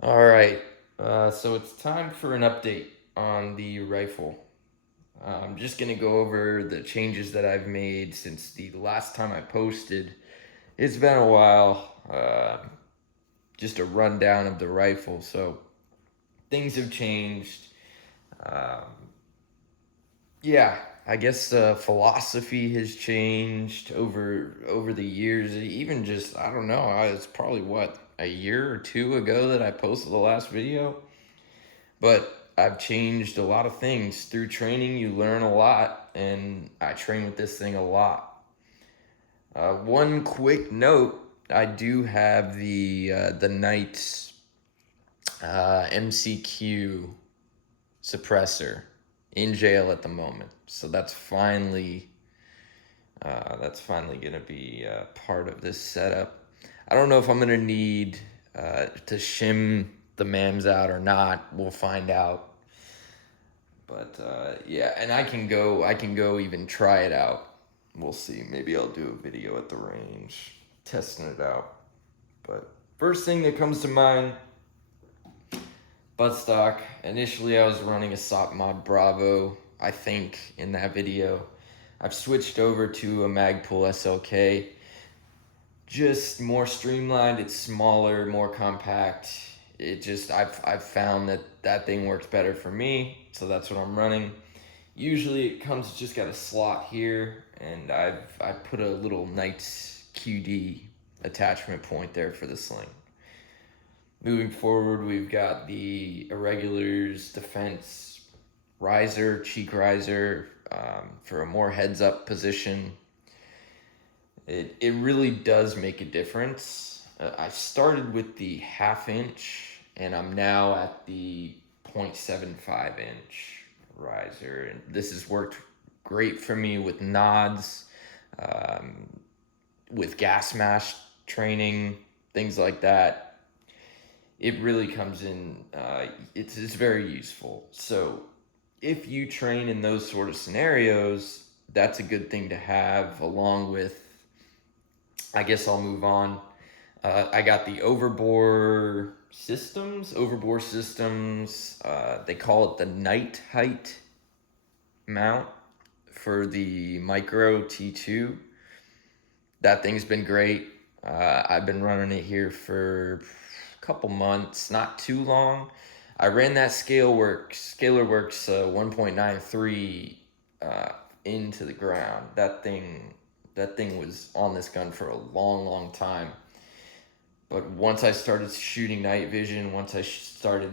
All right, so it's time for an update on the rifle. I'm just gonna go over the changes that I've made since the last time I posted. It's been a while. Just a rundown of the rifle. So things have changed. Um, yeah, I guess philosophy has changed over the years. Even just I don't know. It's probably what a year or two ago that I posted the last video. But I've changed a lot of things. Through training, you learn a lot, and I train with this thing a lot. One quick note, I do have the Knight's MCQ suppressor in jail at the moment. So that's finally gonna be part of this setup. I don't know if I'm gonna need to shim the MAMS out or not. We'll find out. But yeah, and I can go even try it out. We'll see. Maybe I'll do a video at the range testing it out. But first thing that comes to mind, buttstock. Initially I was running a SOC Mod Bravo, I think, in that video. I've switched over to a Magpul SLK. Just more streamlined, it's smaller, more compact. I've found that thing works better for me, so that's what I'm running. Usually it comes just got a slot here, and I put a little Knight's QD attachment point there for the sling. Moving forward, we've got the Irregulars Defense riser, cheek riser, for a more heads up position. It really does make a difference. I started with the 1/2 inch, and I'm now at the 0.75 inch riser. And this has worked great for me with nods, with gas mask training, things like that. It really comes in, it's very useful. So if you train in those sort of scenarios, that's a good thing to have, along with, I guess I'll move on. I got the Overbore systems. They call it the night height mount for the Micro T2. That thing's been great. I've been running it here for a couple months, not too long. I ran that Scalarworks 1.93 into the ground. That thing was on this gun for a long time. But once I started shooting night vision, once I started,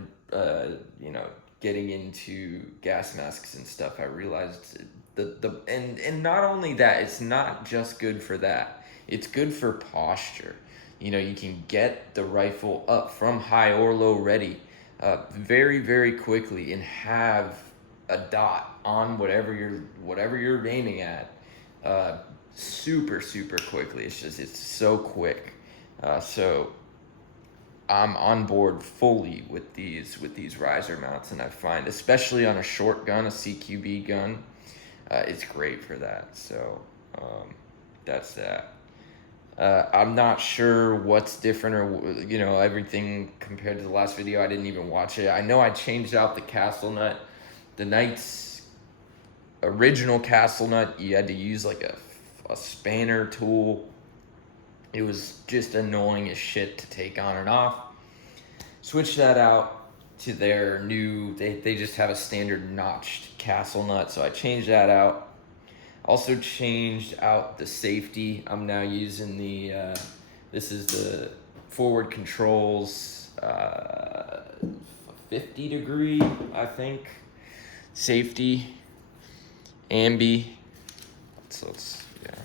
getting into gas masks and stuff, I realized and not only that, it's not just good for that. It's good for posture. You can get the rifle up from high or low ready very quickly and have a dot on whatever you're aiming at super quickly. It's so quick. So I'm on board fully with these riser mounts, and I find, especially on a short gun, a CQB gun, it's great for that. So that's that. I'm not sure what's different, or everything compared to the last video. I didn't even watch it. I know I changed out the Castle Nut. The Knight's original Castle Nut, you had to use like a spanner tool. It was just annoying as shit to take on and off. Switched that out to their new, they just have a standard notched Castle Nut, so I changed that out. Also changed out the safety. I'm now using this is the forward controls 50 degree, I think, safety, ambi. So it's, yeah,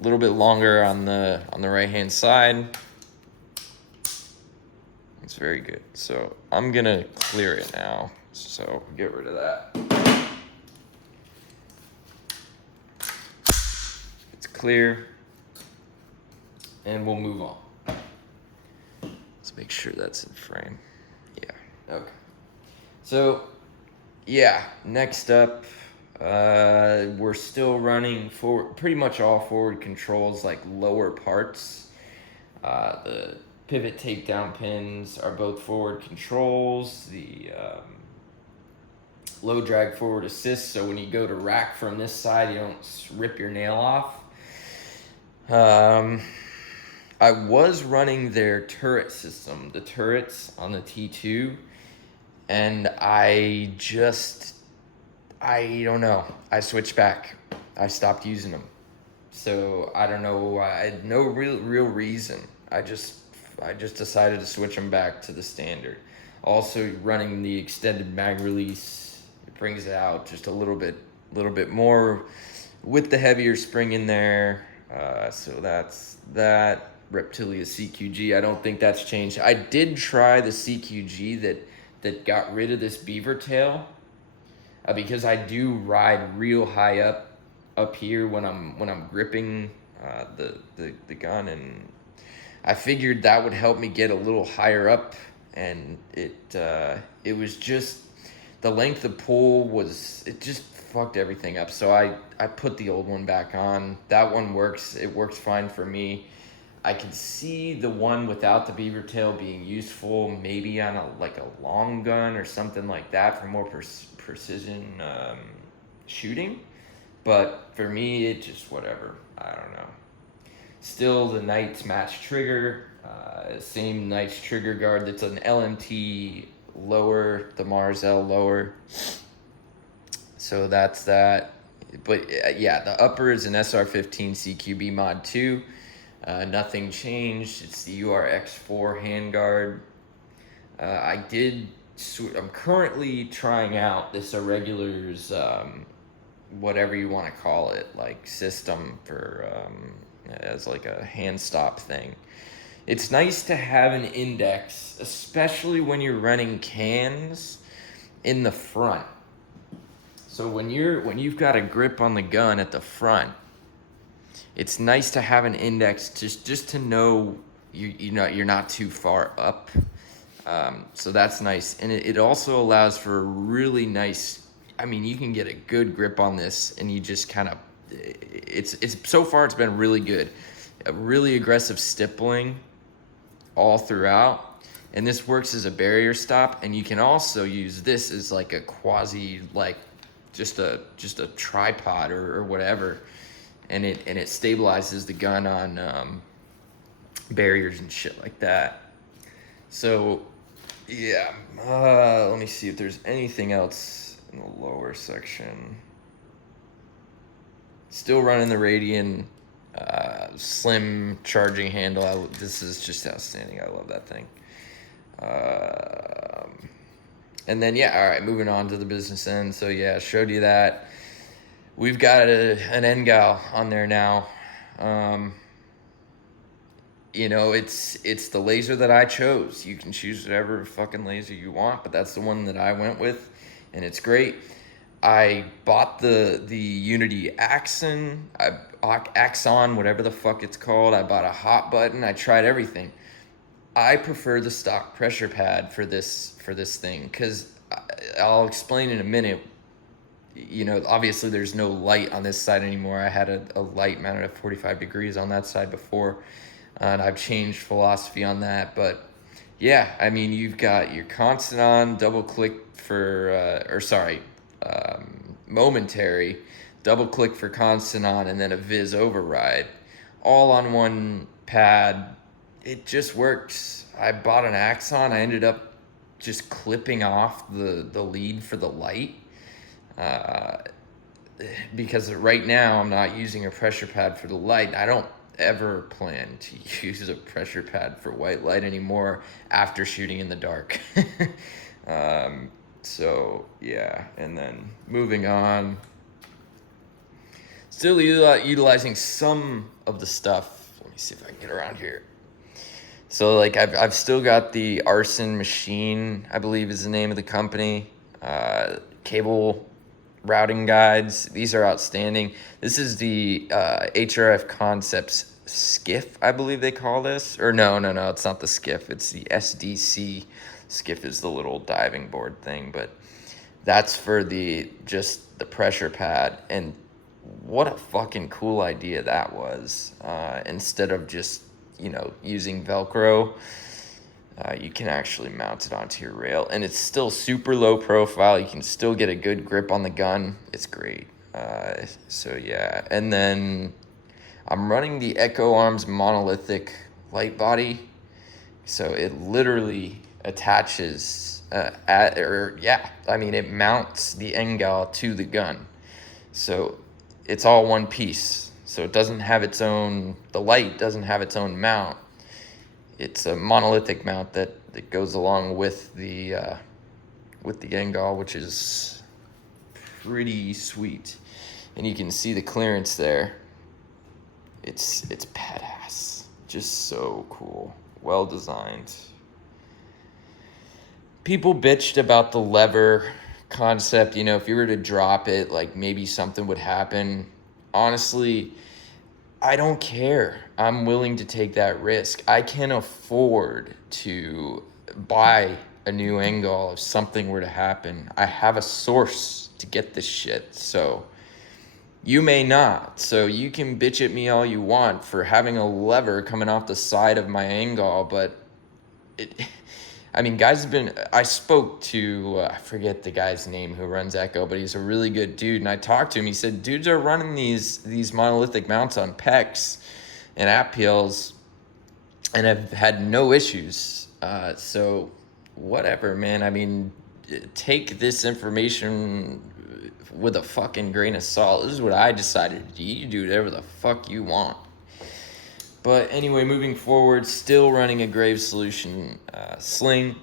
a little bit longer on the right hand side. It's very good. So I'm gonna clear it now, so get rid of that. It's clear, and we'll move on. Let's make sure that's in frame. Yeah, okay. So yeah, next up, we're still running for pretty much all forward controls, like lower parts. pivot takedown pins are both forward controls. The low drag forward assist, so when you go to rack from this side, you don't rip your nail off. I was running their turret system, the turrets on the T2, and I don't know. I switched back. I stopped using them. So I don't know. I had no real reason. I just decided to switch them back to the standard. Also, running the extended mag release, it brings it out just a little bit more with the heavier spring in there. So that's that. Reptilia CQG. I don't think that's changed. I did try the CQG that got rid of this beaver tail because I do ride real high up here when I'm gripping the gun, and I figured that would help me get a little higher up, and it was just the length of pull it just fucked everything up. So I put the old one back on. That one works. It works fine for me. I can see the one without the beaver tail being useful, maybe on a long gun or something like that for more precision shooting. But for me, it just whatever. I don't know. Still, the Knight's match trigger, same Knight's trigger guard. That's an LMT lower, the MARS-L lower. So that's that. But yeah, the upper is an SR-15 CQB mod 2. Nothing changed. It's the URX4 handguard. I'm currently trying out this Irregulars, whatever you want to call it, like system for as like a hand stop thing. It's nice to have an index, especially when you're running cans in the front. So when you've got a grip on the gun at the front, it's nice to have an index just to know you're not too far up. So that's nice, and it also allows for a really nice. I mean, you can get a good grip on this, and you just kind of. It's so far it's been really good, a really aggressive stippling all throughout, and this works as a barrier stop, and you can also use this as like a quasi just a tripod or whatever. And it stabilizes the gun on barriers and shit like that. So, yeah. Let me see if there's anything else in the lower section. Still running the Radian slim charging handle. This is just outstanding. I love that thing. And then, yeah, all right, moving on to the business end. So, yeah, showed you that. We've got an NGAL on there now. It's the laser that I chose. You can choose whatever fucking laser you want, but that's the one that I went with, and it's great. I bought the Unity Axon, whatever the fuck it's called. I bought a hot button. I tried everything. I prefer the stock pressure pad for this thing, because I'll explain in a minute. Obviously there's no light on this side anymore. I had a light mounted at 45 degrees on that side before, and I've changed philosophy on that. But yeah, I mean, you've got your constant on, double click for, momentary, double click for constant on, and then a Viz override, all on one pad. It just works. I bought an Axon. I ended up just clipping off the lead for the light. Because right now I'm not using a pressure pad for the light. I don't ever plan to use a pressure pad for white light anymore after shooting in the dark. So yeah, and then moving on, still utilizing some of the stuff. Let me see if I can get around here. So like I've still got the Arson Machine, I believe is the name of the company, cable routing guides. These are outstanding. This is the HRF Concepts Skiff, I believe they call this. Or no, it's not the Skiff. It's the SDC. Skiff is the little diving board thing, but that's for just the pressure pad. And what a fucking cool idea that was. Instead of just, you know, using Velcro, you can actually mount it onto your rail, and it's still super low profile. You can still get a good grip on the gun. It's great. So yeah, and then I'm running the Echo Arms monolithic light body, so it literally attaches it mounts the NGAL to the gun, so it's all one piece. So it doesn't have its own, the light doesn't have its own mount. It's a monolithic mount that goes along with the NGAL, which is pretty sweet. And you can see the clearance there. It's badass. Just so cool. Well designed. People bitched about the lever concept. You know, if you were to drop it, like maybe something would happen. Honestly, I don't care. I'm willing to take that risk. I can afford to buy a new NGAL if something were to happen. I have a source to get this shit, so you may not. So you can bitch at me all you want for having a lever coming off the side of my NGAL, but guys have been, I spoke to, I forget the guy's name who runs Echo, but he's a really good dude, and I talked to him. He said, dudes are running these monolithic mounts on PECs and APLs and have had no issues. So whatever, man. I mean, take this information with a fucking grain of salt. This is what I decided to do. You do whatever the fuck you want. But anyway, moving forward, still running a Grave Solution sling.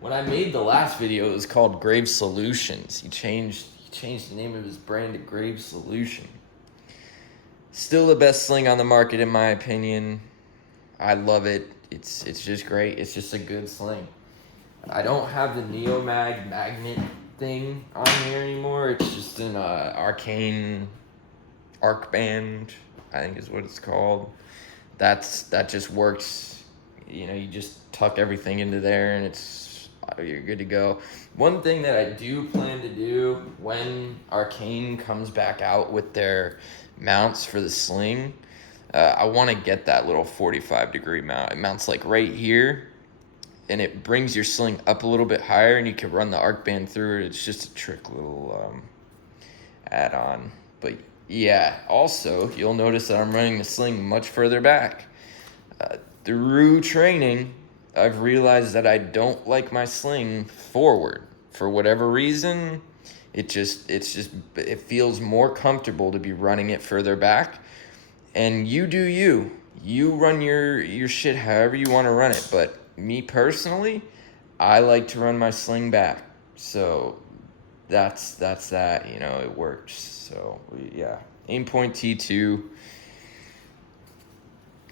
When I made the last video, it was called Grave Solutions. He changed the name of his brand to Grave Solution. Still the best sling on the market, in my opinion. I love it. It's just great. It's just a good sling. I don't have the Neomag magnet thing on here anymore. It's just an Arcane Arcband, I think is what it's called. That just works. You know, you just tuck everything into there and you're good to go. One thing that I do plan to do when Arcane comes back out with their mounts for the sling, I want to get that little 45-degree mount. It mounts like right here, and it brings your sling up a little bit higher, and you can run the Arcband through it. It's just a trick little add-on. But yeah, also, you'll notice that I'm running the sling much further back. Through training, I've realized that I don't like my sling forward. For whatever reason, it feels more comfortable to be running it further back. And you do you. You run your shit however you want to run it. But me personally, I like to run my sling back. So that's that, you know, it works. So yeah, Aimpoint T2,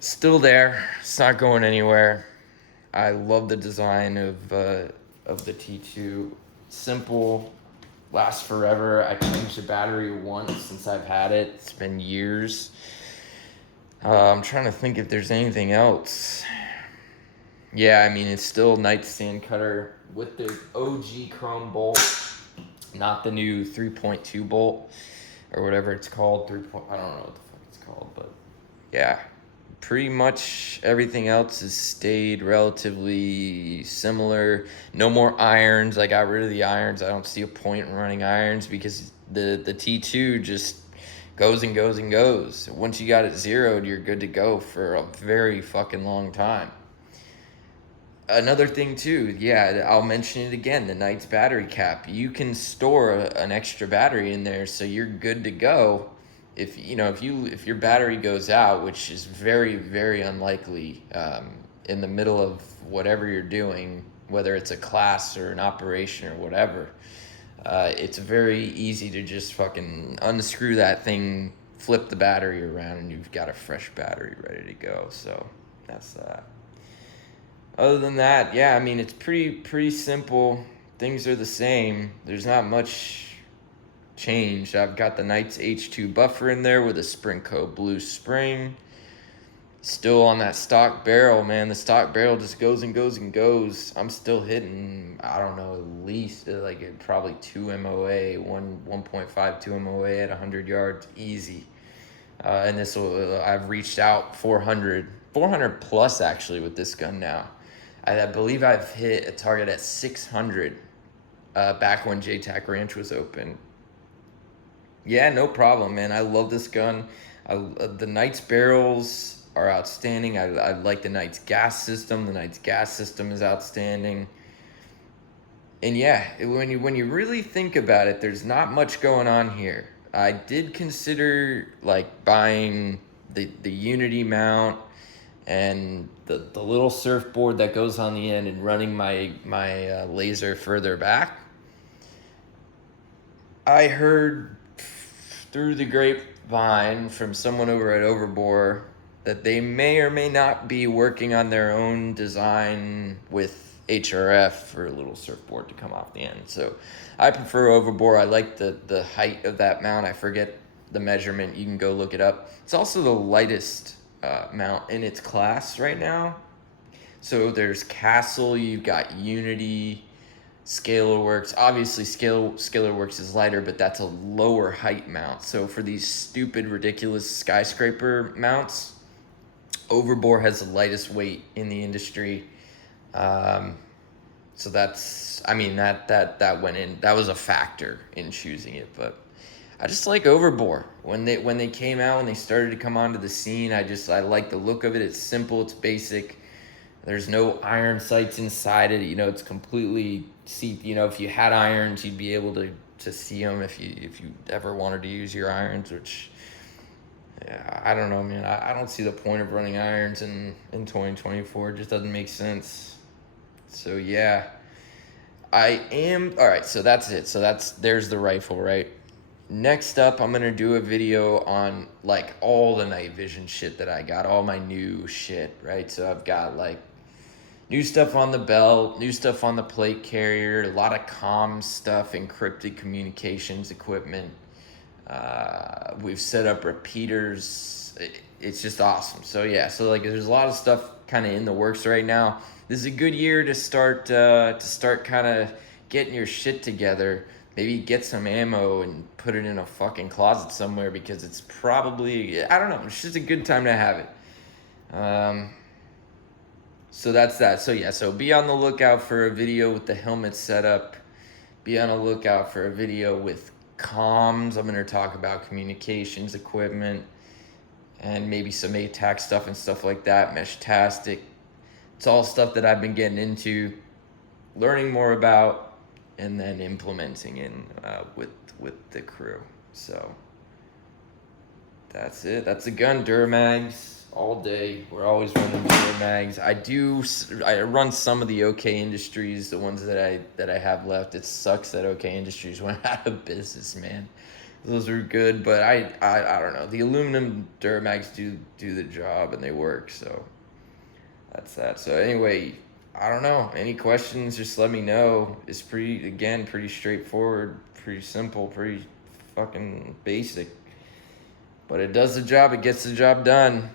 still there. It's not going anywhere. I love the design of the T2. Simple, lasts forever. I changed the battery once since I've had it. It's been years. I'm trying to think if there's anything else. Yeah, I mean, it's still Night Sandcutter with the OG chrome bolt, not the new 3.2 bolt or whatever it's called. I don't know what the fuck it's called, but yeah. Pretty much everything else has stayed relatively similar. No more irons. I got rid of the irons. I don't see a point in running irons because the T2 just goes and goes and goes. Once you got it zeroed, you're good to go for a very fucking long time. Another thing too, yeah, I'll mention it again, the Knight's battery cap. You can store an extra battery in there, so you're good to go. If your battery goes out, which is very, very unlikely, in the middle of whatever you're doing, whether it's a class or an operation or whatever, it's very easy to just fucking unscrew that thing, flip the battery around, and you've got a fresh battery ready to go. So that's that. Other than that, yeah, I mean, it's pretty simple. Things are the same. There's not much changed. I've got the Knight's H2 buffer in there with a Sprinco blue spring. Still on that stock barrel, man. The stock barrel just goes and goes and goes. I'm still hitting, I don't know, at least like probably 2 MOA, 1.5, 2 MOA at 100 yards, easy. And this will, I've reached out 400 plus actually with this gun now. I believe I've hit a target at 600 back when JTAC Ranch was open. Yeah, no problem, man. I love this gun. The Knight's barrels are outstanding. I like the Knight's gas system. The Knight's gas system is outstanding. And yeah, when you really think about it, there's not much going on here. I did consider like buying the Unity mount and the little surfboard that goes on the end and running my laser further back. I heard through the grapevine from someone over at Overbore that they may or may not be working on their own design with HRF for a little surfboard to come off the end. So I prefer Overbore. I like the height of that mount. I forget the measurement. You can go look it up. It's also the lightest mount in its class right now. So there's Castle, you've got Unity, Scalarworks. Obviously Scalarworks is lighter, but that's a lower height mount. So for these stupid, ridiculous skyscraper mounts, Overbore has the lightest weight in the industry. So that's, I mean, that went in, that was a factor in choosing it, but I just like Overbore. When they came out, when they started to come onto the scene, I like the look of it. It's simple, it's basic. There's no iron sights inside it. You know, it's completely, you know, if you had irons, you'd be able to see them if you ever wanted to use your irons, which, yeah, I don't know, man. I don't see the point of running irons in 2024. It just doesn't make sense. So yeah, all right, so that's it. So there's the rifle, right? Next up, I'm gonna do a video on like all the night vision shit that I got, all my new shit, right? So I've got like new stuff on the belt, new stuff on the plate carrier, a lot of comms stuff, encrypted communications equipment. We've set up repeaters. It's just awesome. So yeah, so like there's a lot of stuff kind of in the works right now. This is a good year to start kind of getting your shit together. Maybe get some ammo and put it in a fucking closet somewhere, because it's probably, I don't know, it's just a good time to have it. So that's that. So yeah, so be on the lookout for a video with the helmet setup. Be on the lookout for a video with comms. I'm going to talk about communications equipment and maybe some ATAC stuff and stuff like that, Mesh-tastic. It's all stuff that I've been getting into, learning more about, and then implementing in with the crew. So that's it. That's a gun. Duramags all day. We're always running Duramags. I run some of the OK Industries, the ones that I have left. It sucks that OK Industries went out of business, man. Those are good, but I don't know. The aluminum Duramags do the job and they work. So that's that. So anyway, I don't know. Any questions, just let me know. It's pretty straightforward, pretty simple, pretty fucking basic. But it does the job, it gets the job done.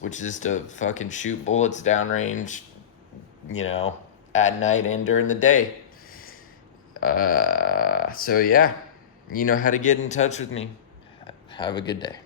Which is to fucking shoot bullets downrange, you know, at night and during the day. So yeah, you know how to get in touch with me. Have a good day.